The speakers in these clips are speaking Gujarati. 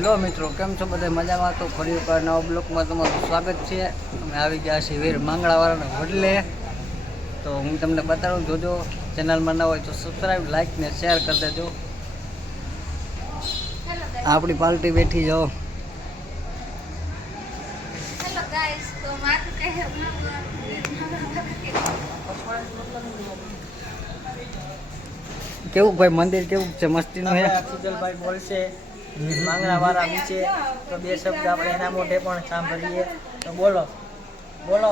હેલો મિત્રો, કેમ છો બધા મજામાં? તો ફરી એકવાર નવા બ્લોકમાં તમારું સ્વાગત છે. અમે આવી ગયા છીએ વીર માંગણાવાળાના વડલે. તો હું તમને બતાડું, જોજો. ચેનલમાં ન હોય તો સબસ્ક્રાઈબ, લાઈક ને શેર કરી દેજો. આપણી પાર્ટી બેઠી જાઓ. હેલો ગાઈસ, તો મારું કેવું ભાઈ મંદિર કેવું છે? મસ્તીનું હે. અક્ષુજલભાઈ બોલશે માંગણાવાળા વિશે, તો બે શબ્દ આપણે એના મોઢે પણ સાંભળીએ. તો બોલો બોલો.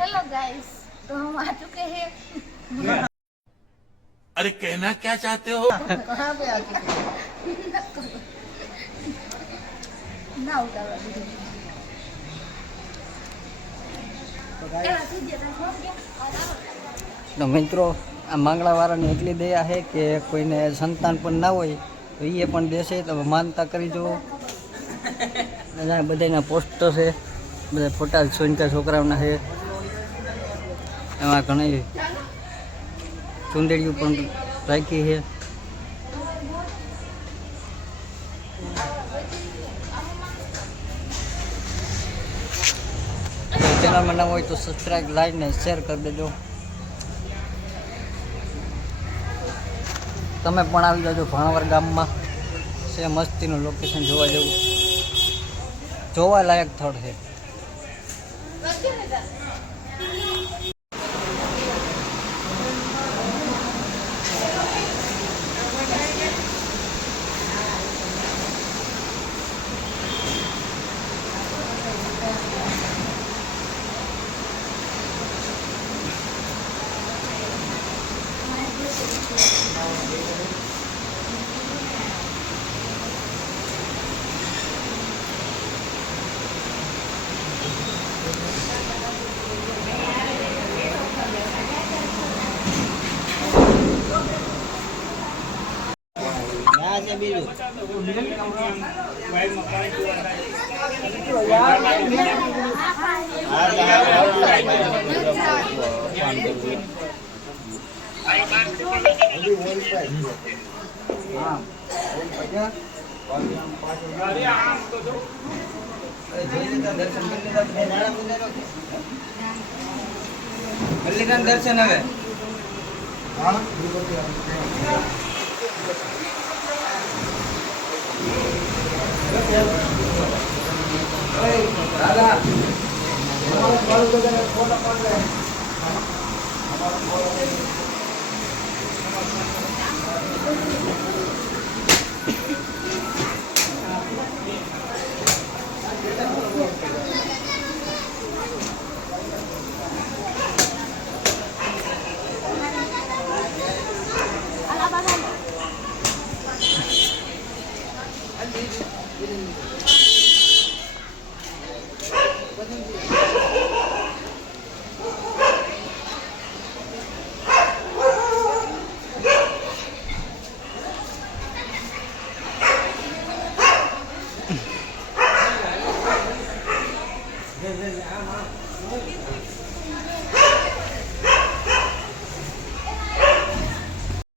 हेलो गाइस, तो हम आ चुके हैं। अरे कहना क्या चाहते हो? कहाँ पे आ चुके हैं? ना उतावला दीदी। તો મિત્રો, આ માંગણાવાળાની એટલી દયા છે કે કોઈને સંતાન પણ ના હોય તો એ પણ દેશે. તો માનતા કરી જો. બધાના પોસ્ટર છે, બધા ફોટા સોનકા છોકરાઓના છે. એમાં ઘણી ચૂંદડીઓ પણ રાખી છે. ચેનલમાં ના હોય તો સબસ્ક્રાઈબ, લાઈક ને શેર કરી દેજો. તમે પણ આવી જાજો. ભાણવર ગામમાં છે મસ્તીનું લોકેશન, જોવા જેવું, જોવા લાયક સ્થળ છે. यहाँ से बीजू દર્શન હવે દાદા